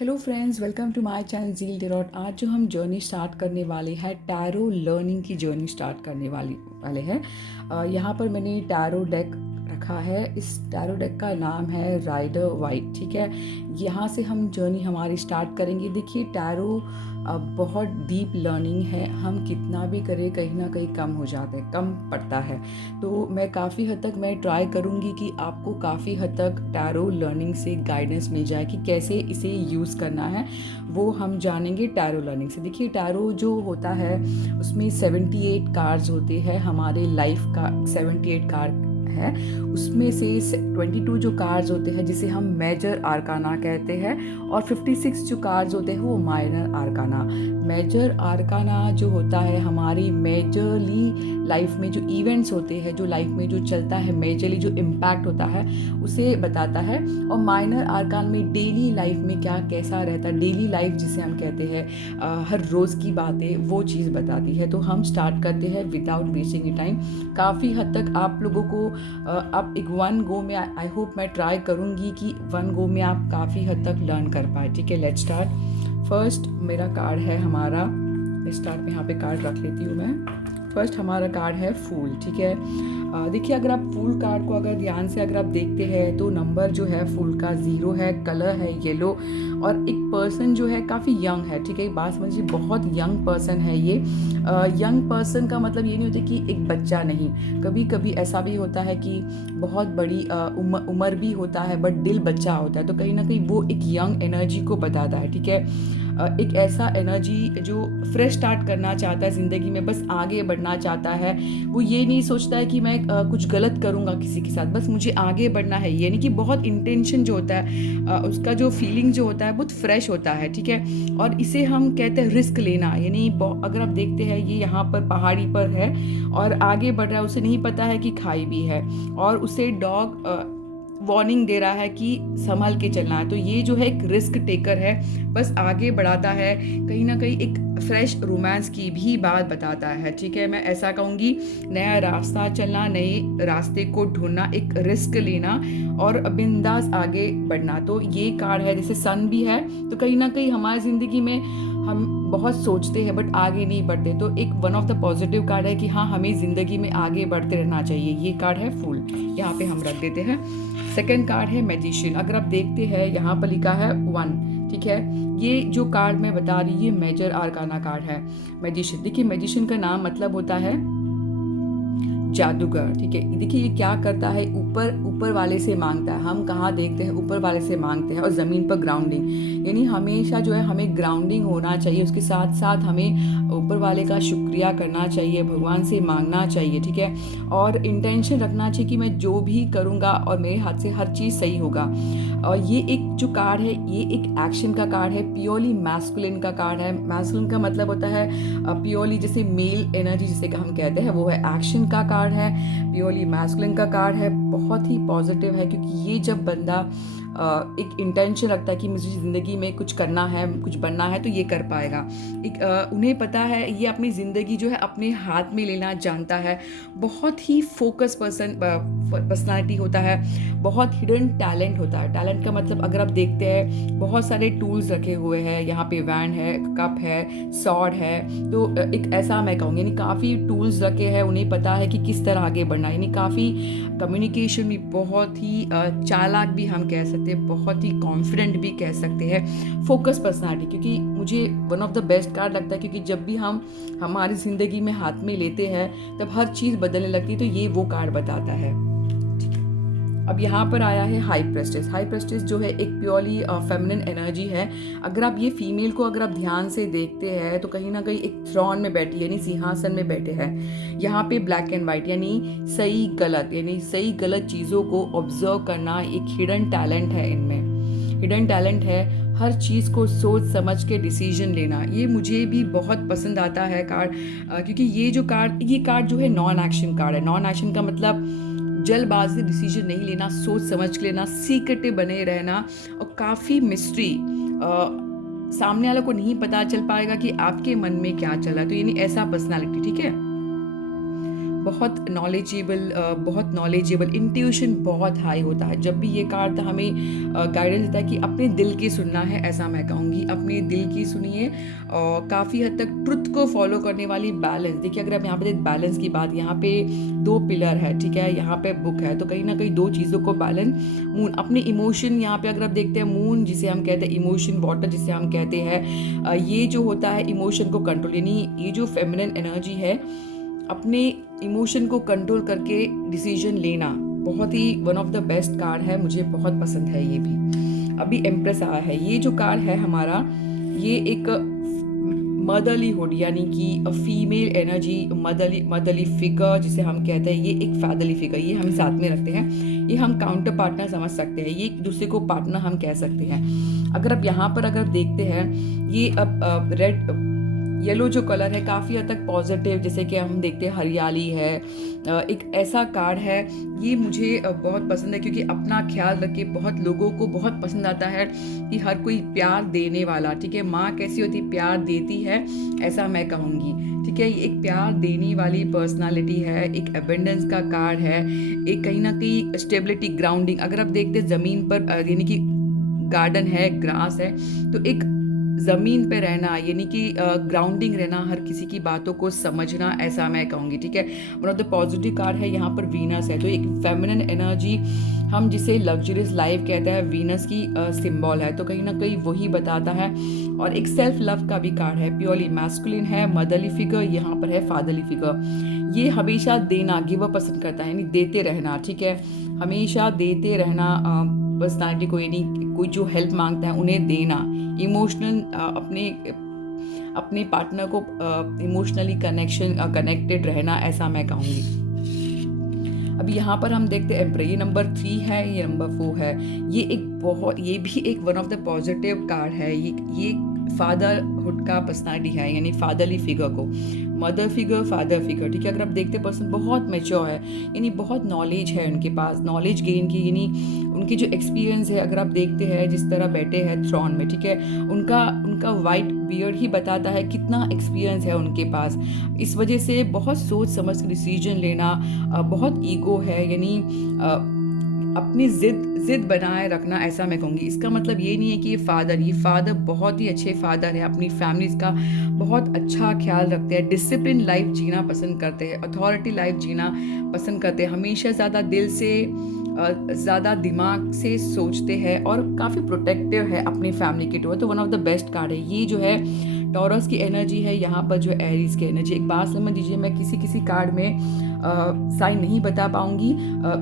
Hello friends, welcome to my channel Zeal Tarot. आज जो हम जर्नी स्टार्ट करने वाले हैं, टैरो लर्निंग की जर्नी स्टार्ट करने वाले हैं। यहाँ पर मैंने टैरो डेक रखा है। इस टैरो डेक का नाम है राइडर वाइट। ठीक है, यहाँ से हम जर्नी हमारी स्टार्ट करेंगे। देखिए, टैरो बहुत डीप लर्निंग है। हम कितना भी करें, कहीं ना कहीं कम हो जाता है, कम पड़ता है। तो मैं काफ़ी हद तक मैं ट्राई करूँगी कि आपको काफ़ी हद तक टैरो लर्निंग से गाइडेंस मिल जाए कि कैसे इसे यूज़ करना है, वो हम जानेंगे टैरो लर्निंग से। देखिए, टैरो जो होता है उसमें 78 कार्ड्स होते हैं। हमारे लाइफ का 78 कार्ड है, उसमें से 22 जो कार्ड्स होते हैं जिसे हम मेजर आर्काना कहते हैं, और 56 जो कार्ड्स होते हैं वो माइनर आर्काना। मेजर आर्काना जो होता है हमारी मेजरली लाइफ में जो इवेंट्स होते हैं, जो लाइफ में जो चलता है, मेजरली जो इम्पैक्ट होता है उसे बताता है। और माइनर आर्कान में डेली लाइफ में क्या कैसा रहता है, डेली लाइफ जिसे हम कहते हैं, हर रोज़ की बातें, वो चीज़ बताती है। तो हम स्टार्ट करते हैं विदाउट वेस्टिंग टाइम। काफ़ी हद तक आप लोगों को आप एक वन गो में, आई होप मैं ट्राई करूँगी कि वन गो में आप काफ़ी हद तक लर्न कर पाए। ठीक है, लेट्स स्टार्ट। फर्स्ट मेरा कार्ड है हमारा, स्टार्ट में यहाँ पे कार्ड रख लेती हूँ मैं। फर्स्ट हमारा कार्ड है फूल। ठीक है, देखिए, अगर आप फूल कार्ड को अगर ध्यान से अगर आप देखते हैं तो नंबर जो है फूल का 0 है, कलर है येलो, और एक पर्सन जो है काफ़ी यंग है। ठीक है, एक बात समझिए, बहुत यंग पर्सन है ये। यंग पर्सन का मतलब ये नहीं होता कि एक बच्चा नहीं, कभी कभी ऐसा भी होता है कि बहुत बड़ी उम्र भी होता है बट दिल बच्चा होता है। तो कहीं ना कहीं वो एक यंग एनर्जी को बताता है। ठीक है, एक ऐसा एनर्जी जो फ्रेश स्टार्ट करना चाहता है ज़िंदगी में, बस आगे बढ़ना चाहता है। वो ये नहीं सोचता है कि मैं कुछ गलत करूँगा किसी के साथ, बस मुझे आगे बढ़ना है। यानी कि बहुत इंटेंशन जो होता है, उसका जो फीलिंग जो होता है बहुत फ्रेश होता है। ठीक है, और इसे हम कहते हैं रिस्क लेना। यानी अगर आप देखते हैं, ये यहाँ पर पहाड़ी पर है और आगे बढ़ रहा है, उसे नहीं पता है कि खाई भी है, और उसे डॉग वार्निंग दे रहा है कि संभल के चलना है। तो ये जो है एक रिस्क टेकर है, बस आगे बढ़ाता है। कहीं ना कहीं एक फ्रेश रोमांस की भी बात बताता है। ठीक है, मैं ऐसा कहूँगी, नया रास्ता चलना, नए रास्ते को ढूंढना, एक रिस्क लेना और बिंदास आगे बढ़ना। तो ये कार्ड है, जैसे सन भी है। तो कहीं ना कहीं हमारी ज़िंदगी में हम बहुत सोचते हैं बट आगे नहीं बढ़ते। तो एक one of the positive card है कि हाँ, हमें ज़िंदगी में आगे बढ़ते रहना चाहिए। ये कार्ड है फूल, यहाँ पे हम रख देते हैं। सेकेंड कार्ड है मैजिशियन। अगर आप देखते हैं, यहाँ पर लिखा है 1। ठीक है, ये जो कार्ड मैं बता रही, ये मेजर आर्काना कार्ड है, मैजिशियन। देखिए, मैजिशियन का नाम मतलब होता है जादूगर। ठीक है, देखिए ये क्या करता है, ऊपर वाले से मांगता है। हम कहाँ देखते हैं, ऊपर वाले से मांगते हैं। और ज़मीन पर ग्राउंडिंग, यानी हमेशा जो है हमें ग्राउंडिंग होना चाहिए। उसके साथ साथ हमें ऊपर वाले का शुक्रिया करना चाहिए, भगवान से मांगना चाहिए। ठीक है, और इंटेंशन रखना चाहिए कि मैं जो भी करूँगा और मेरे हाथ से हर चीज़ सही होगा। और ये एक जो कार्ड है, ये एक एक्शन का कार्ड है, प्योरली मैस्कुलिन का कार्ड है। मैस्कुलिन का मतलब होता है प्योरली, जैसे मेल एनर्जी जिसे हम कहते हैं, वो है एक्शन का कार्ड है। प्योरली मैस्कुलिन का कार्ड है, बहुत ही पॉजिटिव है, क्योंकि ये जब बंदा एक इंटेंशन रखता है कि मुझे ज़िंदगी में कुछ करना है, कुछ बनना है, तो ये कर पाएगा। उन्हें पता है, ये अपनी ज़िंदगी जो है अपने हाथ में लेना जानता है। बहुत ही फोकस पर्सनालिटी होता है, बहुत हिडन टैलेंट होता है। टैलेंट का मतलब अगर आप देखते हैं, बहुत सारे टूल्स रखे हुए हैं। यहाँ पे वैन है, कप है, सॉर्ड है। तो एक ऐसा मैं कहूँगी, यानी काफ़ी टूल्स रखे हैं। उन्हें पता है कि किस तरह आगे बढ़ना है। यानी काफ़ी कम्युनिकेशन भी, बहुत ही चालाक भी हम कह सकते हैं, बहुत ही कॉन्फिडेंट भी कह सकते हैं। फोकस पर्सनालिटी, क्योंकि मुझे one of the best card लगता है, क्योंकि जब भी हम हमारी ज़िंदगी में हाथ में लेते हैं तब हर चीज़ बदलने लगती है। तो ये वो कार्ड बताता है। अब यहाँ पर आया है हाई प्रेस्टिस। हाई प्रेस्टिस जो है एक प्योरली फेमिनिन एनर्जी है। अगर आप ये फीमेल को अगर आप ध्यान से देखते हैं तो कहीं ना कहीं एक थ्रॉन में बैठी है, यानी सिंहासन में बैठे हैं। यहाँ पे ब्लैक एंड वाइट, यानी सही गलत, यानी सही गलत चीज़ों को ऑब्जर्व करना एक हिडन टैलेंट है इनमें। हिडन टैलेंट है हर चीज़ को सोच समझ के डिसीजन लेना। ये मुझे भी बहुत पसंद आता है कार्ड, क्योंकि ये कार्ड जो है नॉन एक्शन कार्ड है। नॉन एक्शन का मतलब जल्दबाजी डिसीजन नहीं लेना, सोच समझ के लेना, सीक्रेटिव बने रहना, और काफ़ी मिस्ट्री, सामने वालों को नहीं पता चल पाएगा कि आपके मन में क्या चला। तो यानी ऐसा पर्सनालिटी। ठीक है, बहुत नॉलेजेबल, इंट्यूशन बहुत हाई होता है। जब भी ये कार्ड हमें गाइडेंस देता है कि अपने दिल की सुनना है, ऐसा मैं कहूँगी, अपने दिल की सुनिए। और काफ़ी हद तक ट्रुथ को फॉलो करने वाली बैलेंस, देखिए अगर आप यहाँ पे बैलेंस की बात, यहाँ पे 2 पिलर है, ठीक है, यहाँ पे बुक है, तो कहीं ना कहीं 2 चीज़ों को बैलेंस। मून, अपने इमोशन, यहाँ पे अगर आप देखते हैं मून जिसे हम कहते हैं इमोशन, वाटर जिसे हम कहते हैं, ये जो होता है इमोशन को कंट्रोल, यानी ये जो फेमिनिन एनर्जी है, अपने इमोशन को कंट्रोल करके डिसीजन लेना, बहुत ही one of the best card है, मुझे बहुत पसंद है ये भी। अभी एम्प्रेस आया है, ये जो कार्ड है हमारा, ये एक मदरलीहुड यानी कि फीमेल एनर्जी, मदरली फिगर जिसे हम कहते हैं, ये एक फादरली फिगर, ये हम साथ में रखते हैं, ये हम काउंटर पार्टनर समझ सकते हैं, ये एक दूसरे को पार्टनर हम कह सकते हैं। अगर आप यहाँ पर अगर देखते हैं, ये अब रेड येलो जो कलर है काफ़ी हद तक पॉजिटिव, जैसे कि हम देखते हैं हरियाली है, एक ऐसा कार्ड है, ये मुझे बहुत पसंद है, क्योंकि अपना ख्याल रखे, बहुत लोगों को बहुत पसंद आता है कि हर कोई प्यार देने वाला, ठीक है, माँ कैसी होती प्यार देती है, ऐसा मैं कहूँगी, ठीक है, ये एक प्यार देने वाली पर्सनालिटी है, एक एबेंडेंस का कार्ड है, एक कहीं ना कहीं स्टेबिलिटी, ग्राउंडिंग। अगर आप देखते हैं ज़मीन पर, यानी कि गार्डन है, ग्रास है, तो एक ज़मीन पे रहना, यानी कि ग्राउंडिंग रहना, हर किसी की बातों को समझना, ऐसा मैं कहूँगी, ठीक है। One of the positive card है यहाँ पर वीनस है, तो एक फेमिनिन एनर्जी, हम जिसे लग्जरियस लाइफ कहते हैं, वीनस की सिंबल है, तो कहीं ना कहीं वही बताता है। और एक सेल्फ लव का भी कार्ड है, प्योरली मैस्कुलिन है, मदरली फिगर, यहाँ पर है फादरली फिगर। ये हमेशा देना, गिव अप पसंद करता है, यानी देते रहना, ठीक है, हमेशा देते रहना पर्सनालिटी को, यानी कोई जो हेल्प मांगता है उन्हें देना, इमोशनल, अपने पार्टनर को इमोशनली कनेक्टेड रहना, ऐसा मैं कहूँगी। अभी यहाँ पर हम देखते हैं एम्प्रेस, ये नंबर 3 है, ये नंबर 4 है, ये भी एक one of the positive card है, ये फादरहुड का पर्सनालिटी है, यानी फादरली फिगर को, मदर फिगर, फादर फिगर, ठीक है। अगर आप देखते पर्सन बहुत मैच्योर है, यानी बहुत नॉलेज है उनके पास, नॉलेज गेन की, यानी उनकी जो एक्सपीरियंस है, अगर आप देखते हैं जिस तरह बैठे हैं थ्रोन में, ठीक है, उनका वाइट बियर्ड ही बताता है कितना एक्सपीरियंस है उनके पास। इस वजह से बहुत सोच समझ कर डिसीजन लेना, बहुत ईगो है, यानी अपनी जिद बनाए रखना, ऐसा मैं कहूँगी। इसका मतलब ये नहीं है कि ये फादर बहुत ही अच्छे फादर है, अपनी फैमिलीज का बहुत अच्छा ख्याल रखते हैं, डिसिप्लिन लाइफ जीना पसंद करते हैं, अथॉरिटी लाइफ जीना पसंद करते हैं, हमेशा ज़्यादा दिल से, ज़्यादा दिमाग से सोचते हैं, और काफ़ी प्रोटेक्टिव है अपनी फैमिली के टूर। तो one of the best card है ये, जो है टॉरस की एनर्जी है, यहाँ पर जो एरीज की एनर्जी। एक बात समझ लीजिए, मैं किसी कार्ड में साइन नहीं बता पाऊंगी,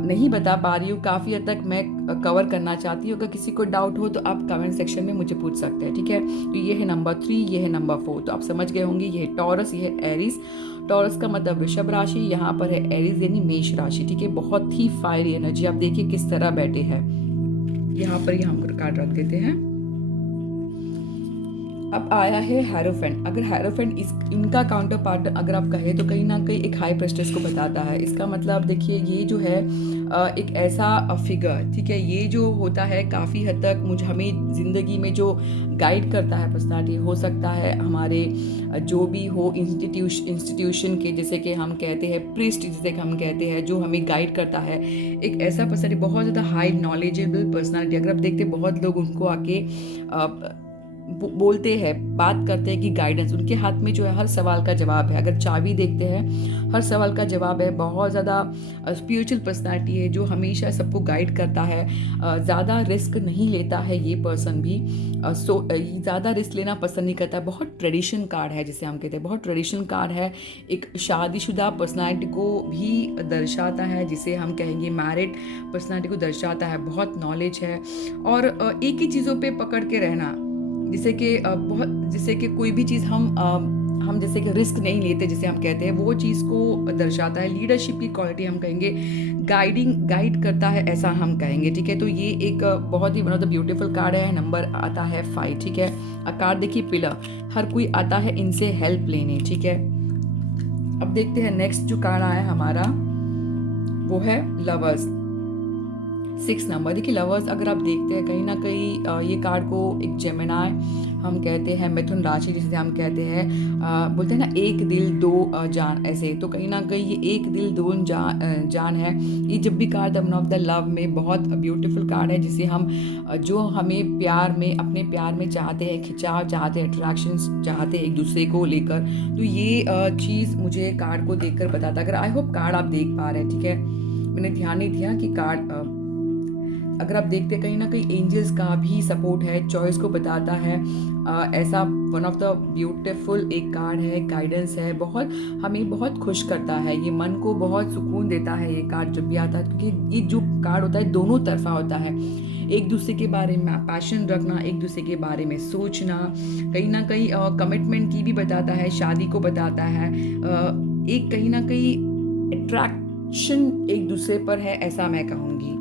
नहीं बता पा रही हूँ, काफ़ी हद तक मैं कवर करना चाहती हूँ। अगर किसी को डाउट हो तो आप कमेंट सेक्शन में मुझे पूछ सकते हैं, ठीक है। तो ये है नंबर 3, ये है नंबर 4, तो आप समझ गए होंगे, ये है टॉरस, ये है एरीज। टॉरस का मतलब वृषभ राशि, यहाँ पर है एरीज यानी मेष राशि, ठीक है। बहुत ही फायरी एनर्जी, आप देखिए किस तरह बैठे हैं। यहाँ पर ही हम कार्ड रख देते हैं। अब आया है हेरोफेंट। अगर हेरोफेंट इनका काउंटर पार्ट अगर आप कहें तो कहीं ना कहीं एक हाई प्रेस्टेस को बताता है। इसका मतलब देखिए, ये जो है एक ऐसा फिगर, ठीक है, ये जो होता है काफ़ी हद तक हमें ज़िंदगी में जो गाइड करता है पर्सनालिटी, हो सकता है हमारे जो भी हो इंस्टीट्यूशन के, जैसे कि हम कहते हैं प्रीस्ट, जिसे हम कहते हैं, जो हमें गाइड करता है, एक ऐसा पर्सनालिटी, बहुत ज़्यादा हाई नॉलेजेबल पर्सनालिटी। अगर आप देखते हैं बहुत लोग उनको आके बोलते हैं, बात करते हैं कि गाइडेंस, उनके हाथ में जो है हर सवाल का जवाब है। अगर चाबी देखते हैं, हर सवाल का जवाब है। बहुत ज़्यादा स्पिरिचुअल पर्सनालिटी है, जो हमेशा सबको गाइड करता है, ज़्यादा रिस्क नहीं लेता है ये पर्सन भी, ज़्यादा रिस्क लेना पसंद नहीं करता। बहुत ट्रेडिशन कार्ड है, जिसे हम कहते हैं, बहुत ट्रेडिशन कार्ड है, एक शादीशुदा पर्सनालिटी को भी दर्शाता है, जिसे हम कहेंगे मैरिड पर्सनालिटी को दर्शाता है। बहुत नॉलेज है, और एक ही चीज़ों पे पकड़ के रहना, जैसे कि कोई भी चीज़ हम जैसे कि रिस्क नहीं लेते, जिसे हम कहते हैं, वो चीज़ को दर्शाता है। लीडरशिप की क्वालिटी हम कहेंगे, गाइड करता है, ऐसा हम कहेंगे, ठीक है। तो ये एक बहुत ही one of the beautiful card है। नंबर आता है 5, ठीक है। कार्ड देखिए पिलर, हर कोई आता है इनसे हेल्प लेने, ठीक है। अब देखते हैं नेक्स्ट जो कार्ड आया है हमारा, वो है लवर्स, 6 नंबर। देखिए लवर्स, अगर आप देखते हैं कहीं ना कहीं ये कार्ड को एक जेमिनाई हम कहते हैं मिथुन राशि, जिसे हम कहते हैं बोलते हैं ना एक दिल दो जान, ऐसे तो कहीं ना कहीं ये एक दिल दो जान है। ये जब भी card one of the love में बहुत ब्यूटीफुल कार्ड है, जिसे हम जो हमें प्यार में, अपने प्यार में चाहते हैं, खिंचाव चाहते हैं, अट्रैक्शन चाहते हैं एक दूसरे को लेकर, तो ये चीज़ मुझे कार्ड को देखकर बताता है। अगर आई होप कार्ड आप देख पा रहे हैं, ठीक है, मैंने ध्यान नहीं दिया कि कार्ड अगर आप देखते हैं कहीं ना कहीं एंजल्स का भी सपोर्ट है, चॉइस को बताता है। ऐसा वन ऑफ द ब्यूटीफुल एक कार्ड है, गाइडेंस है, बहुत हमें बहुत खुश करता है, ये मन को बहुत सुकून देता है ये कार्ड जब भी आता है, क्योंकि ये जो कार्ड होता है दोनों तरफा होता है। एक दूसरे के बारे में पैशन रखना, एक दूसरे के बारे में सोचना, कहीं ना कहीं कमिटमेंट की भी बताता है, शादी को बताता है, एक कहीं ना कहीं अट्रैक्शन एक दूसरे पर है, ऐसा मैं कहूँगी।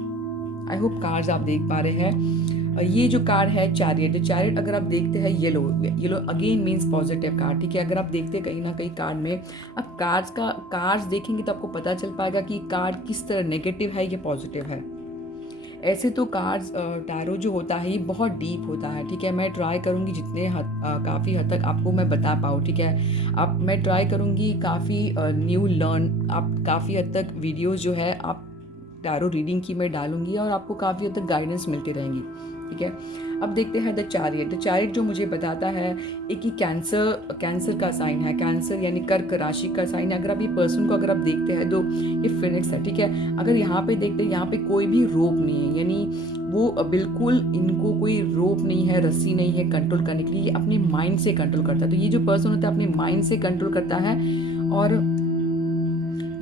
आई होप कार्ड्स आप देख पा रहे हैं। ये जो कार्ड है चैरियट, जो चैरियट अगर आप देखते हैं yellow again means positive card, ठीक है। अगर आप देखते हैं कहीं ना कहीं कार्ड में, अब कार्ड्स देखेंगे तो आपको पता चल पाएगा कि कार्ड किस तरह नेगेटिव है या पॉजिटिव है। ऐसे तो कार्ड्स टैरो जो होता है ये बहुत डीप होता है, ठीक है। मैं ट्राई करूँगी जितने काफ़ी हद तक आपको मैं बता पाऊँ, ठीक है। मैं ट्राई करूँगी काफ़ी न्यू लर्न, आप काफ़ी हद तक वीडियोज़ जो है आप टैरो रीडिंग की मैं डालूंगी और आपको काफ़ी हद तक गाइडेंस मिलती रहेंगी, ठीक है। अब देखते हैं द चैरियट जो मुझे बताता है एक ही कैंसर का साइन है, कैंसर यानी कर्क राशि का साइन है। अगर आप ये पर्सन को अगर आप देखते हैं तो ये फिनिक्स है, ठीक है। अगर यहाँ पे देखते हैं, यहाँ पे कोई भी रोप नहीं है, यानी वो बिल्कुल इनको कोई रोप नहीं है, रस्सी नहीं है कंट्रोल करने के लिए, ये अपने माइंड से कंट्रोल करता है। तो ये जो पर्सन होता है अपने माइंड से कंट्रोल करता है और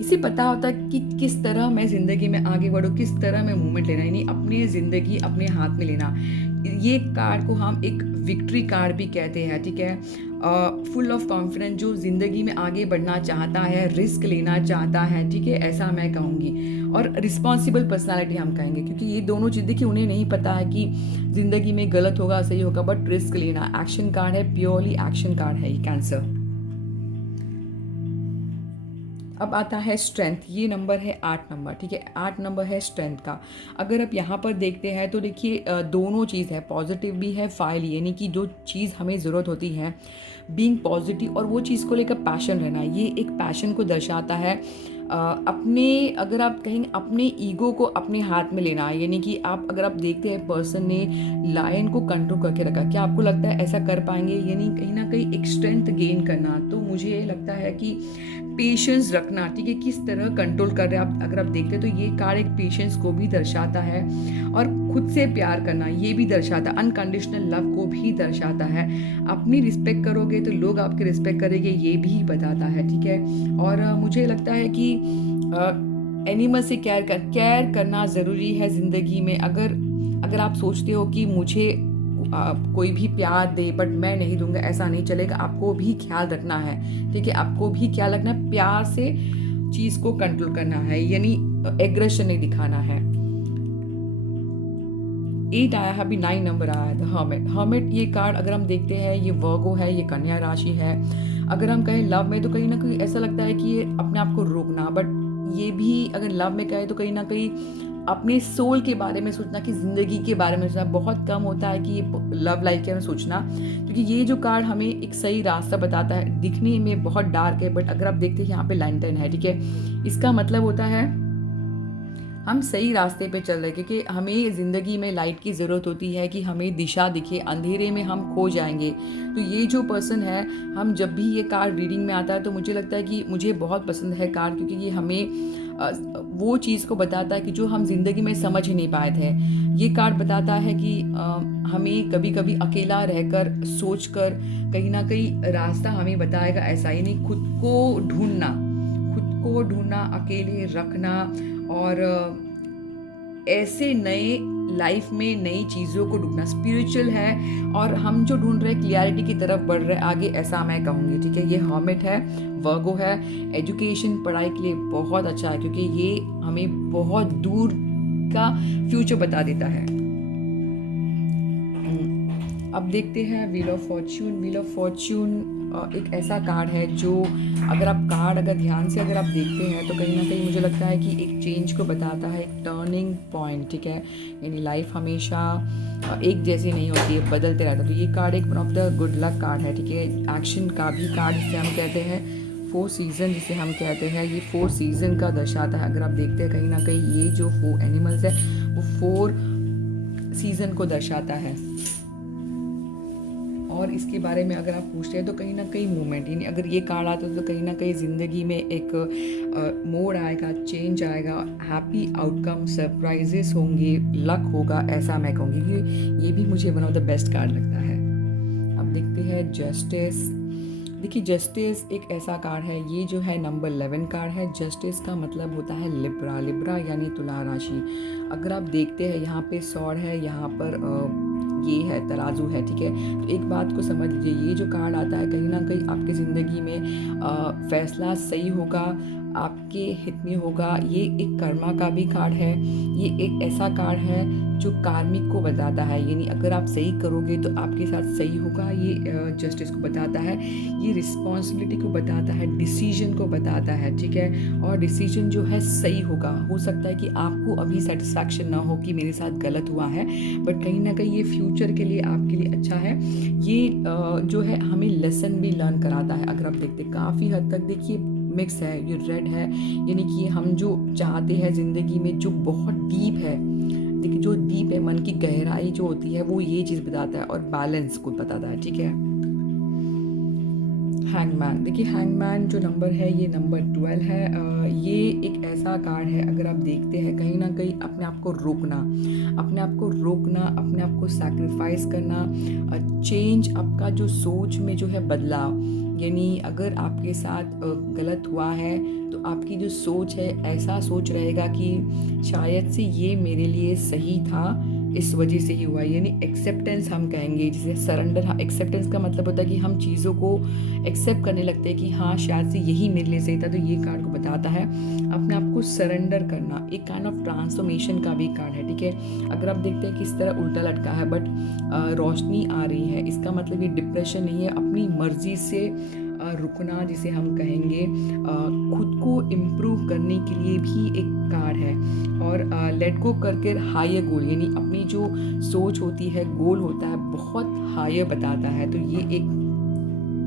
इसे पता होता है कि किस तरह मैं ज़िंदगी में आगे बढ़ूँ, किस तरह मैं मूवमेंट लेना, यानी अपनी ज़िंदगी अपने हाथ में लेना। ये कार्ड को हम एक विक्ट्री कार्ड भी कहते हैं, ठीक है। फुल ऑफ कॉन्फिडेंस, जो ज़िंदगी में आगे बढ़ना चाहता है, रिस्क लेना चाहता है, ठीक है, ऐसा मैं कहूँगी। और रिस्पॉन्सिबल पर्सनालिटी हम कहेंगे, क्योंकि ये दोनों चीज़ देखिए, उन्हें नहीं पता है कि ज़िंदगी में गलत होगा सही होगा, बट रिस्क लेना। एक्शन कार्ड है, प्योरली एक्शन कार्ड है ये कैंसर। अब आता है स्ट्रेंथ, ये नंबर है 8 नंबर, ठीक है। 8 नंबर है स्ट्रेंथ का। अगर आप यहाँ पर देखते हैं तो देखिए दोनों चीज़ है, पॉजिटिव भी है, फाइल, यानी कि जो चीज़ हमें ज़रूरत होती है बीइंग पॉजिटिव और वो चीज़ को लेकर पैशन रहना, ये एक पैशन को दर्शाता है। अपने अगर आप कहेंगे अपने ईगो को अपने हाथ में लेना, यानी कि आप अगर आप देखते हैं पर्सन ने लायन को कंट्रोल करके रखा, क्या आपको लगता है ऐसा कर पाएंगे, यानी कहीं ना कहीं एक स्ट्रेंथ गेन करना। तो मुझे लगता है कि पेशेंस रखना, ठीक है, किस तरह कंट्रोल कर रहे हैं आप। अगर आप देखते हैं तो ये कार्ड एक पेशेंस को भी दर्शाता है और खुद से प्यार करना ये भी दर्शाता है, अनकंडीशनल लव को भी दर्शाता है। अपनी रिस्पेक्ट करोगे तो लोग आपकी रिस्पेक्ट करेंगे, ये भी बताता है, ठीक है। और मुझे लगता है कि एनिमल से केयर करना ज़रूरी है ज़िंदगी में। अगर आप सोचते हो कि मुझे कोई भी प्यार दे बट मैं नहीं दूंगा, ऐसा नहीं चलेगा, आपको भी ख्याल रखना है, ठीक है। आपको भी ख्याल रखना है, प्यार से चीज़ को कंट्रोल करना है, यानी एग्रेशन नहीं दिखाना है। 8 आया है, अभी 9 नंबर आया है, द हर्मिट। ये कार्ड अगर हम देखते हैं ये वर्गो है, ये कन्या राशि है। अगर हम कहें लव में तो कहीं ना कहीं ऐसा लगता है कि ये अपने आप को रोकना, बट ये भी अगर लव में कहें तो कहीं ना कहीं अपने सोल के बारे में सोचना, कि ज़िंदगी के बारे में सोचना। बहुत कम होता है कि ये लव लाइफ के में सोचना, क्योंकि ये जो कार्ड हमें एक सही रास्ता बताता है। दिखने में बहुत डार्क है बट अगर आप देखते हैं यहाँ पे लैंटर्न है, ठीक है। इसका मतलब होता है हम सही रास्ते पे चल रहे हैं, क्योंकि हमें ज़िंदगी में लाइट की ज़रूरत होती है कि हमें दिशा दिखे, अंधेरे में हम खो जाएंगे। तो ये जो पर्सन है, हम जब भी ये कार्ड रीडिंग में आता है तो मुझे लगता है कि मुझे बहुत पसंद है कार्ड, क्योंकि ये हमें वो चीज़ को बताता है कि जो हम ज़िंदगी में समझ ही नहीं पाए थे। ये कार्ड बताता है कि हमें कभी कभी अकेला रहकर सोच कर कहीं ना कहीं रास्ता हमें बताएगा, ऐसा ही नहीं। खुद को ढूंढना, अकेले रखना और ऐसे नए लाइफ में नई चीज़ों को ढूंढना स्पिरिचुअल है। और हम जो ढूंढ रहे हैं क्लियरिटी की तरफ बढ़ रहे हैं आगे, ऐसा मैं कहूँगी, ठीक है। ये हर्मिट है, वर्गो है। एजुकेशन, पढ़ाई के लिए बहुत अच्छा है, क्योंकि ये हमें बहुत दूर का फ्यूचर बता देता है। अब देखते हैं व्हील ऑफ फॉर्च्यून। एक ऐसा कार्ड है जो अगर आप कार्ड अगर ध्यान से अगर आप देखते हैं तो कहीं ना कहीं मुझे लगता है कि एक चेंज को बताता है, एक टर्निंग पॉइंट, ठीक है। यानी लाइफ हमेशा एक जैसी नहीं होती है, बदलते रहता है। तो ये कार्ड एक one of the good luck card है, ठीक है। एक्शन का भी कार्ड जिसे हम कहते हैं, 4 सीज़न जिसे हम कहते हैं, ये 4 सीज़न का दर्शाता है। अगर आप देखते हैं कहीं ना कहीं ये जो 4 एनिमल्स है वो 4 सीज़न को दर्शाता है। और इसके बारे में अगर आप पूछते हैं तो कहीं ना कहीं मूवमेंट, यानी अगर ये कार्ड आता है तो कहीं ना कहीं ज़िंदगी में एक मोड़ आएगा, चेंज आएगा, हैप्पी आउटकम, सरप्राइजेस होंगे, लक होगा, ऐसा मैं कहूँगी कि ये भी मुझे one of the best card लगता है। अब देखते हैं जस्टिस। देखिए जस्टिस एक ऐसा कार्ड है, ये जो है नंबर 11 कार्ड है। जस्टिस का मतलब होता है लिब्रा, लिब्रा यानी तुला राशि। अगर आप देखते हैं यहाँ पे सॉर्ड है, यहाँ पर ये है तराजू है, ठीक है। तो एक बात को समझ लीजिए, ये जो कार्ड आता है कहीं ना कहीं आपकी ज़िंदगी में फैसला सही होगा, आपके हित में होगा। ये एक कर्मा का भी कार्ड है। ये एक ऐसा कार्ड है जो कार्मिक को बताता है, यानी अगर आप सही करोगे तो आपके साथ सही होगा। ये जस्टिस को बताता है, ये रिस्पॉन्सिबिलिटी को बताता है, डिसीजन को बताता है, ठीक है। और डिसीजन जो है सही होगा। हो सकता है कि आपको अभी सेटिस्फैक्शन ना हो कि मेरे साथ गलत हुआ है, बट कहीं ना कहीं ये फ्यूचर के लिए आपके लिए अच्छा है। ये जो है हमें लेसन भी लर्न कराता है। अगर आप देखते काफ़ी हद तक, देखिए मिक्स है, ये रेड है, यानी कि हम जो चाहते हैं ज़िंदगी में जो बहुत डीप है, देखिए जो डीप है, मन की गहराई जो होती है वो ये चीज़ बताता है, और बैलेंस को बताता है, ठीक है। हैंगमैन, देखिए हैंगमैन जो नंबर है ये नंबर 12 है। ये एक ऐसा कार्ड है, अगर आप देखते हैं कहीं ना कहीं अपने आप को रोकना, अपने आप को रोकना, अपने आप को सैक्रिफाइस करना, चेंज, आपका जो सोच में जो है बदलाव। यानी अगर आपके साथ गलत हुआ है तो आपकी जो सोच है, ऐसा सोच रहेगा कि शायद से ये मेरे लिए सही था, इस वजह से ही हुआ। यानी एक्सेप्टेंस हम कहेंगे, जिसे सरेंडर। हाँ, एक्सेप्टेंस का मतलब होता है कि हम चीज़ों को एक्सेप्ट करने लगते हैं कि हाँ शायद से यही मेरे लिए सही था। तो ये कार्ड को बताता है अपने आप को सरेंडर करना, एक काइंड ऑफ ट्रांसफॉर्मेशन का भी कार्ड है, ठीक है। अगर आप देखते हैं किस तरह उल्टा लटका है बट रोशनी आ रही है, इसका मतलब ये डिप्रेशन नहीं है, अपनी मर्जी से रुकना जिसे हम कहेंगे, खुद को इम्प्रूव करने के लिए भी एक कार्ड है। और लेट गो करके हायर गोल, यानी अपनी जो सोच होती है, गोल होता है, बहुत हायर बताता है। तो ये एक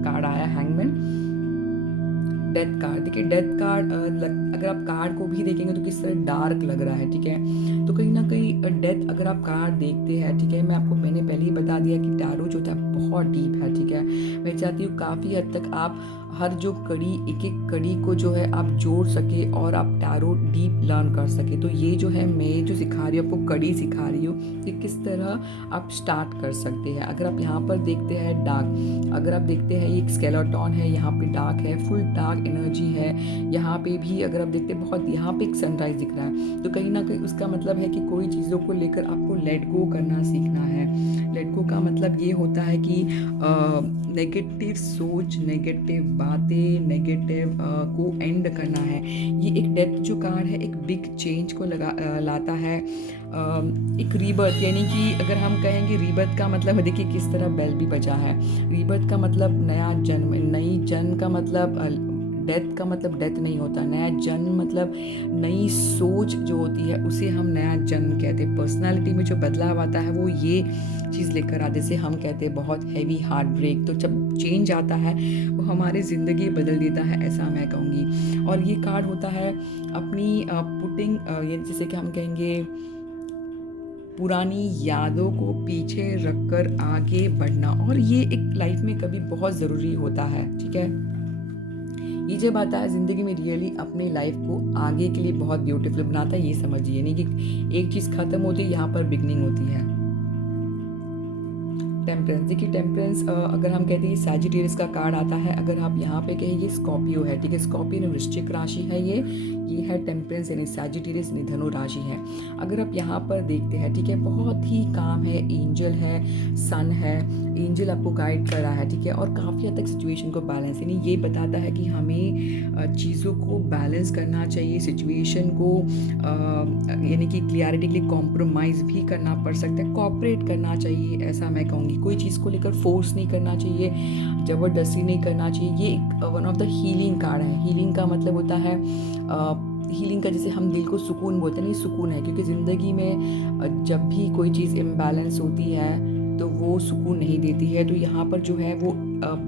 कार्ड आया हैंगमैन। डेथ कार्ड, देखिए डेथ कार्ड अगर आप कार्ड को भी देखेंगे तो किस तरह डार्क लग रहा है, ठीक है। तो कहीं ना कहीं डेथ अगर आप कार्ड देखते हैं, ठीक है, मैंने पहले ही बता दिया कि टैरो जो था बहुत डीप है, ठीक है। मैं चाहती हूँ काफ़ी हद तक आप हर जो कड़ी, एक एक कड़ी को जो है आप जोड़ सके और आप टैरो डीप लर्न कर सके। तो ये जो है मैं जो सिखा रही हूँ आपको, कड़ी सिखा रही हूँ कि किस तरह आप स्टार्ट कर सकते हैं। अगर आप यहाँ पर देखते हैं डार्क, अगर आप देखते हैं एक स्केलेटन है, यहाँ पे डार्क है, फुल डार्क एनर्जी है। यहाँ पे भी अगर आप देखते हैं बहुत, यहाँ पे एक सनराइज दिख रहा है। तो कहीं ना कहीं उसका मतलब है कि कोई चीज़ों को लेकर आपको लेट गो करना सीखना है। लेट गो का मतलब ये होता है कि नेगेटिव सोच, नेगेटिव बातें, नेगेटिव को एंड करना है। ये एक डेथ जो कार्ड है एक बिग चेंज को लाता है, एक रीबर्थ, यानी कि अगर हम कहेंगे रीबर्थ का मतलब, देखिए किस तरह बेल भी बजा है। रीबर्थ का मतलब नया जन्म, नई जन्म का मतलब, डेथ का मतलब डेथ नहीं होता, नया जन्म मतलब नई सोच जो होती है उसे हम नया जन्म कहते हैं। पर्सनालिटी में जो बदलाव आता है वो ये चीज़ लेकर आते, से हम कहते हैं बहुत हैवी हार्ट ब्रेक। तो जब चेंज आता है वो हमारी ज़िंदगी बदल देता है, ऐसा मैं कहूँगी। और ये कार्ड होता है अपनी पुटिंग, ये जैसे कि हम कहेंगे पुरानी यादों को पीछे रखकर आगे बढ़ना, और ये एक लाइफ में कभी बहुत ज़रूरी होता है, ठीक है। ये जब आता है ज़िंदगी में रियली अपने लाइफ को आगे के लिए बहुत ब्यूटीफुल बनाता है, ये समझिए। यानी कि एक चीज़ ख़त्म होती है, यहाँ पर बिगनिंग होती है। टेम्परेंस, देखिए टेम्परेंस अगर हम कहते हैं सैजिटेरियस का कार्ड आता है, अगर आप यहाँ पे कहें ये स्कॉर्पियो है, ठीक है। स्कॉर्पियो वृश्चिक राशि है, ये है टेम्परेंस, यानी सैजिटेरियस यानी धनु राशि है। अगर आप यहाँ पर देखते हैं, ठीक है, बहुत ही काम है, एंजल है, सन है, एंजल आपको गाइड कर रहा है, ठीक है, और काफ़ी हद तक सिचुएशन को बैलेंस, यानी ये बताता है कि हमें चीज़ों को बैलेंस करना चाहिए, सिचुएशन को यानी कि क्लियरिटी के लिए कॉम्प्रोमाइज़ भी करना पड़ सकता है, कॉपरेट करना चाहिए, ऐसा मैं कहूँगी। कोई चीज़ को लेकर फोर्स नहीं करना चाहिए, ज़बरदस्ती नहीं करना चाहिए। ये एक one of the healing card है। हीलिंग का मतलब होता है हीलिंग का, जैसे हम दिल को सुकून बोलते हैं, नहीं सुकून है, क्योंकि ज़िंदगी में जब भी कोई चीज़ इम्बैलेंस होती है तो वो सुकून नहीं देती है। तो यहाँ पर जो है वो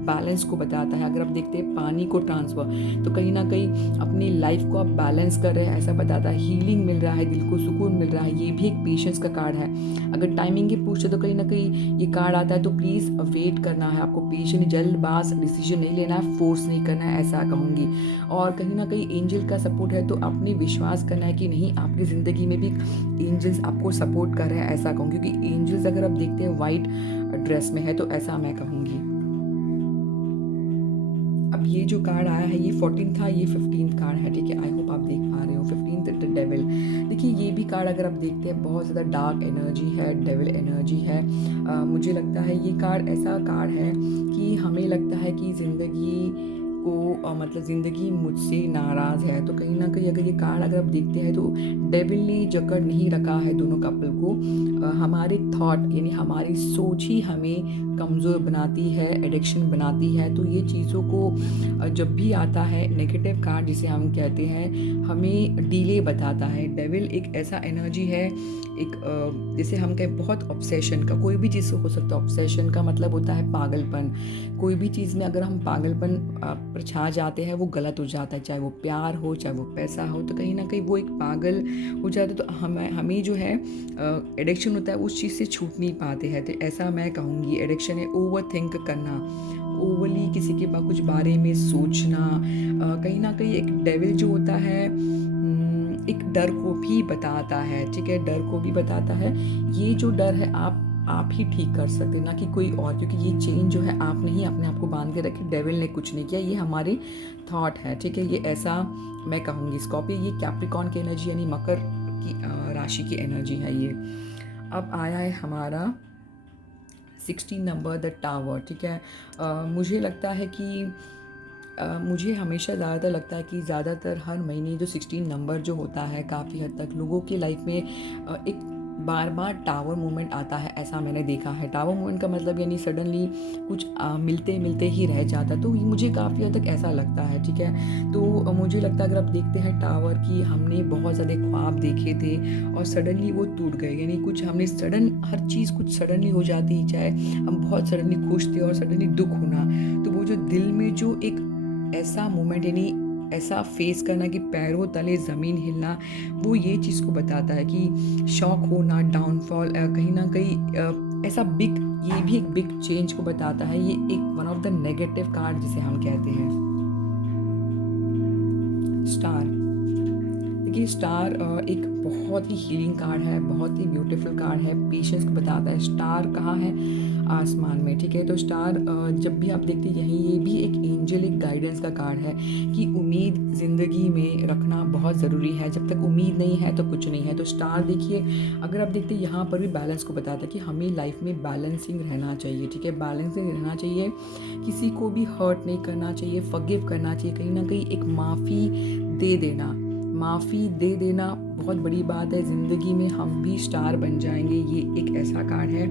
बैलेंस को बताता है। अगर आप देखते हैं पानी को ट्रांसफ़र, तो कहीं ना कहीं अपनी लाइफ को आप बैलेंस कर रहे हैं, ऐसा बताता है। हीलिंग मिल रहा है, दिल को सुकून मिल रहा है, ये भी एक पेशेंस का कार्ड है। अगर टाइमिंग की पूछे तो कहीं ना कहीं ये कार्ड आता है, तो प्लीज़ वेट करना है आपको, पेशेंट, जल्दबाज डिसीजन नहीं लेना है, फोर्स नहीं करना है, ऐसा कहूँगी। और कहीं ना कहीं एंजल का सपोर्ट है, तो अपने विश्वास करना है कि नहीं, आपकी ज़िंदगी में भी एंजल्स आपको सपोर्ट कर रहे हैं, ऐसा कहूँगी। क्योंकि एंजल्स अगर आप देखते हैं वाइट ड्रेस में है, तो ऐसा मैं कहूँगी। अब ये जो कार्ड आया है, ये 14 था, ये 15 कार्ड है, ठीक है। आई होप आप देख पा रहे हो। 15 द डेविल। देखिए ये भी कार्ड अगर आप देखते हैं, बहुत ज़्यादा डार्क एनर्जी है, डेविल एनर्जी है। मुझे लगता है ये कार्ड ऐसा कार्ड है कि हमें लगता है कि ज़िंदगी को मतलब ज़िंदगी मुझसे नाराज़ है। तो कहीं ना कहीं अगर ये कार्ड अगर आप देखते हैं, तो डेविल ने जकड़ नहीं रखा है दोनों कपल को। हमारे थॉट यानी हमारी सोच ही हमें कमज़ोर बनाती है, एडिक्शन बनाती है। तो ये चीज़ों को जब भी आता है नेगेटिव कार्ड जिसे हम कहते हैं, हमें डिले बताता है। डेविल एक ऐसा एनर्जी है, एक जैसे हम कहें बहुत ऑब्सेशन का, कोई भी चीज़ हो सकता है। ऑब्सेशन का मतलब होता है पागलपन। कोई भी चीज़ में अगर हम पागलपन पर छा जाते हैं, वो गलत हो जाता है, चाहे वो प्यार हो, चाहे वो पैसा हो, तो कहीं ना कहीं वो एक पागल हो जाता है। तो हमें जो है एडिक्शन होता है, उस चीज़ से छूट नहीं पाते हैं। तो ऐसा मैं कहूँगी एडिक्शन है ओवर थिंक करना, ओवरली किसी के कुछ बारे में सोचना। कहीं ना कहीं एक डेविल जो होता है एक डर को भी बताता है, ठीक है, डर को भी बताता है। ये जो डर है आप ही ठीक कर सकते, ना कि कोई और, क्योंकि ये चेन जो है आप नहीं अपने आप को बांध के रखे, डेविल ने कुछ नहीं किया, ये हमारे थॉट है, ठीक है। ये ऐसा मैं कहूँगी। स्कॉर्पियो ये कैप्रिकॉर्न की एनर्जी यानी मकर की राशि की एनर्जी है ये। अब आया है हमारा 16 नंबर द टावर, ठीक है। मुझे लगता है कि मुझे हमेशा ज़्यादातर लगता है कि ज़्यादातर हर महीने जो 16 नंबर जो होता है, काफ़ी हद तक लोगों की लाइफ में एक बार बार टावर मूवमेंट आता है, ऐसा मैंने देखा है। टावर मूवमेंट का मतलब यानी सडनली कुछ मिलते मिलते ही रह जाता, तो मुझे काफ़ी हद तक ऐसा लगता है, ठीक है। तो मुझे लगता है अगर आप देखते हैं टावर की, हमने बहुत ज़्यादा ख्वाब देखे थे और सडनली वो टूट गए, यानी कुछ हमने हर चीज़ कुछ सडनली हो जाती, चाहे हम बहुत सडनली खुश थे और सडनली दुख होना, तो वो जो दिल में जो एक ऐसा मोमेंट यानी ऐसा फेस करना कि पैरों तले ज़मीन हिलना, वो ये चीज़ को बताता है कि शॉक होना, डाउनफॉल, कहीं ना कहीं ऐसा बिग, ये भी एक बिग चेंज को बताता है। ये एक one of the negative card जिसे हम कहते हैं। स्टार, देखिए स्टार एक बहुत ही हीलिंग कार्ड है, बहुत ही ब्यूटीफुल कार्ड है, पेशेंस को बताता है। स्टार कहाँ है? आसमान में, ठीक है। तो स्टार जब भी आप देखते हैं, ये भी एक एंजेलिक गाइडेंस का कार्ड है कि उम्मीद ज़िंदगी में रखना बहुत ज़रूरी है। जब तक उम्मीद नहीं है तो कुछ नहीं है। तो स्टार देखिए, अगर आप देखते हैं यहाँ पर भी बैलेंस को बताता है कि हमें लाइफ में बैलेंसिंग रहना चाहिए, ठीक है, बैलेंसिंग रहना चाहिए, किसी को भी हर्ट नहीं करना चाहिए, फॉरगिव करना चाहिए, कहीं ना कहीं एक माफ़ी दे देना, माफ़ी दे देना बहुत बड़ी बात है। ज़िंदगी में हम भी स्टार बन जाएंगे, ये एक ऐसा कार्ड है,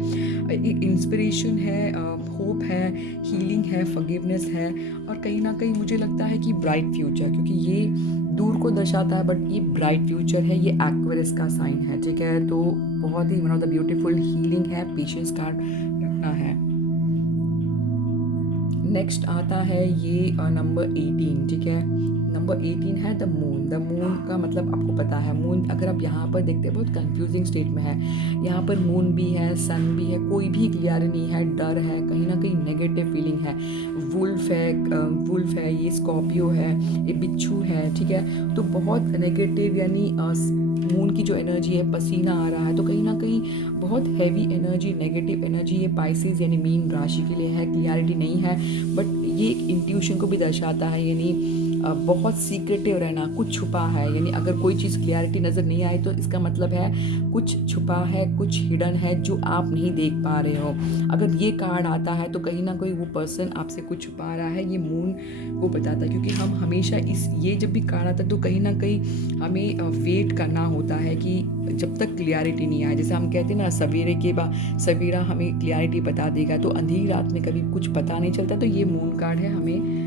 एक इंस्पिरेशन है, होप है, हीलिंग है, फॉरगिवनेस है, और कहीं ना कहीं मुझे लगता है कि ब्राइट फ्यूचर, क्योंकि ये दूर को दर्शाता है बट ये ब्राइट फ्यूचर है, ये एक्वेरियस का साइन है, ठीक है। तो बहुत ही one of the beautiful healing है, पेशेंस कार्ड रखना है। नेक्स्ट आता है ये नंबर 18, ठीक है। नंबर 18 है द मून। द मून का मतलब आपको पता है, मून अगर आप यहाँ पर देखते हैं बहुत कंफ्यूजिंग स्टेट में है। यहाँ पर मून भी है, सन भी है, कोई भी क्लियर नहीं है, डर है, कहीं ना कहीं नेगेटिव फीलिंग है। वुल्फ है, ये स्कॉर्पियो है, ये बिच्छू है, ठीक है। तो बहुत नेगेटिव यानी मून की जो एनर्जी है, पसीना आ रहा है, तो कहीं ना कहीं बहुत हैवी एनर्जी, नेगेटिव एनर्जी ये पाइसेस यानी मीन राशि के लिए है। क्लियरिटी नहीं है बट ये इंट्यूशन को भी दर्शाता है, यानी बहुत सीक्रेटिव रहना, कुछ छुपा है, यानी अगर कोई चीज़ क्लियरिटी नज़र नहीं आए तो इसका मतलब है कुछ छुपा है, कुछ हिडन है जो आप नहीं देख पा रहे हो। अगर ये कार्ड आता है तो कहीं ना कहीं वो पर्सन आपसे कुछ छुपा रहा है, ये मून को बताता है। क्योंकि हम हमेशा ये जब भी कार्ड आता है तो कहीं ना कहीं हमें वेट करना होता है कि जब तक क्लियरिटी नहीं आए। जैसे हम कहते हैं ना, सवेरे के बाद सवेरा हमें क्लियरिटी बता देगा, तो अंधेरी रात में कभी कुछ पता नहीं चलता। तो ये मून कार्ड है, हमें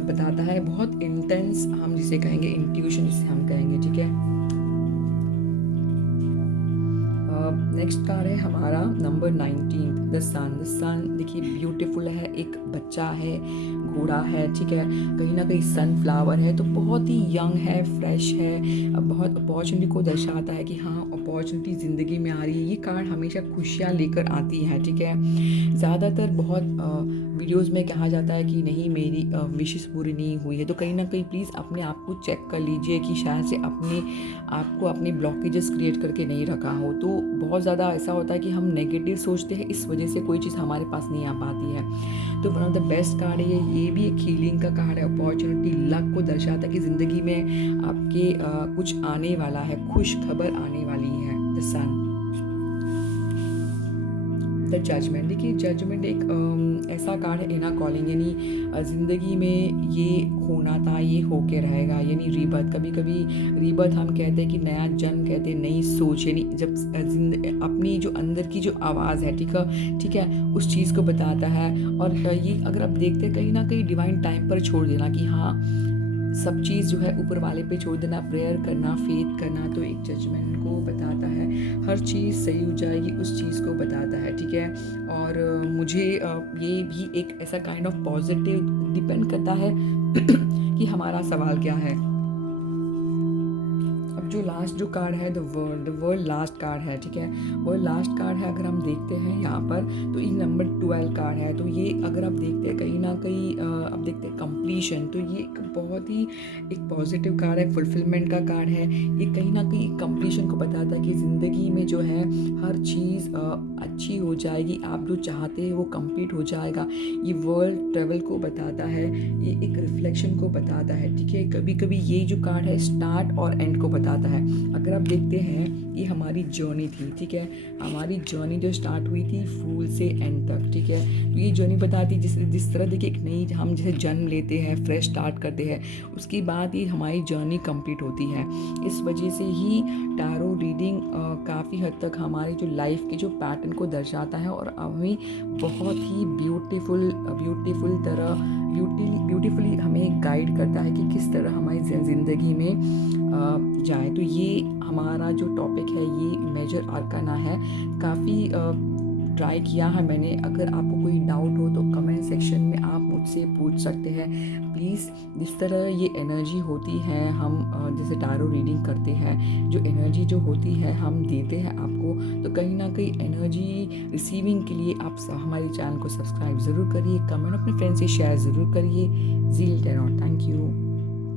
बताता है बहुत इंटेंस, हम जिसे कहेंगे इंट्यूशन, जिसे हम कहेंगे, ठीक है। नेक्स्ट कार्ड है हमारा नंबर 19, द सन। द सन देखिए ब्यूटीफुल है, एक बच्चा है, घोड़ा है, ठीक है, कहीं ना कहीं सनफ्लावर है, तो बहुत ही यंग है, फ्रेश है, बहुत अपॉर्चुनिटी को दर्शाता है कि हाँ अपॉर्चुनिटी ज़िंदगी में आ रही है। ये कार्ड हमेशा खुशियाँ लेकर आती है, ठीक है। ज़्यादातर बहुत वीडियोज़ में कहा जाता है कि नहीं मेरी विशेष पूरी नहीं हुई है, तो कहीं ना कहीं प्लीज़ अपने आप को चेक कर लीजिए कि शायद से अपने आपको अपने ब्लॉकेजेस क्रिएट करके नहीं रखा हो। तो बहुत ज़्यादा ऐसा होता है कि हम नेगेटिव सोचते हैं, इस वजह से कोई चीज़ हमारे पास नहीं आ पाती है। तो one of the best card है ये भी एक हीलिंग का कार्ड है, अपॉर्चुनिटी, लक को दर्शाता है कि ज़िंदगी में आपके कुछ आने वाला है, खुश खबर आने वाली है। The sun. द जजमेंट देखिए, जजमेंट एक ऐसा कार्ड है, इनर कॉलिंग, यानी ज़िंदगी में ये होना था, ये होके रहेगा, यानी रीबर्थ। कभी कभी रीबर्थ हम कहते हैं कि नया जन्म, कहते हैं नई सोच, यानी जब अपनी जो अंदर की जो आवाज़ है, ठीक है, उस चीज़ को बताता है। और ये अगर आप देखते हैं कहीं ना कहीं डिवाइन टाइम पर छोड़ देना कि हाँ सब चीज़ जो है ऊपर वाले पे छोड़ देना, प्रेयर करना, फेथ करना, तो एक जजमेंट को बताता है। हर चीज़ सही हो जाएगी, उस चीज़ को बताता है, ठीक है। और मुझे ये भी एक ऐसा काइंड ऑफ पॉजिटिव, डिपेंड करता है कि हमारा सवाल क्या है। अब जो लास्ट जो कार्ड है, द वर्ल्ड लास्ट कार्ड है, ठीक है। वर्ल्ड लास्ट कार्ड है, अगर हम देखते हैं यहाँ पर तो ये नंबर 12 कार्ड है। तो ये अगर आप देखते हैं कहीं ना कहीं आप देखते हैं कंप्लीशन, तो ये एक बहुत ही एक पॉजिटिव कार्ड है, फुलफिलमेंट का कार्ड है। ये कहीं ना कहीं कंप्लीशन को बताता है कि ज़िंदगी में जो है हर चीज़ अच्छी हो जाएगी, आप जो चाहते हैं वो कंप्लीट हो जाएगा। ये वर्ल्ड ट्रेवल को बताता है, ये एक रिफ्लेक्शन को बताता है, ठीक है। कभी कभी ये जो कार्ड है स्टार्ट और एंड को बताता है। अगर आप देखते हैं ये हमारी जर्नी थी, ठीक है, हमारी जर्नी जो स्टार्ट हुई थी फूल से एंड तक, ठीक है। तो ये जर्नी बताती है जिस तरह देखिए एक नई, हम जैसे जन्म लेते हैं, फ्रेश स्टार्ट करते हैं, उसके बाद ही हमारी जर्नी कंप्लीट होती है। इस वजह से ही टैरो रीडिंग काफ़ी हद तक हमारी जो लाइफ के जो पैटर्न को दर्शाता है और हमें बहुत ही ब्यूटीफुली हमें गाइड करता है कि किस तरह हमारी ज़िंदगी में जाए। तो ये हमारा जो टॉपिक है ये मेजर आर्काना है, काफ़ी ट्राई किया है मैंने। अगर आपको कोई डाउट हो तो कमेंट सेक्शन में आप मुझसे पूछ सकते हैं प्लीज़। जिस तरह ये एनर्जी होती है, हम जैसे टैरो रीडिंग करते हैं, जो एनर्जी जो होती है हम देते हैं आपको, तो कहीं ना कहीं एनर्जी रिसीविंग के लिए आप हमारे चैनल को सब्सक्राइब ज़रूर करिए, कमेंट अपने फ्रेंड से शेयर ज़रूर करिए। Zeal tarot, thank you.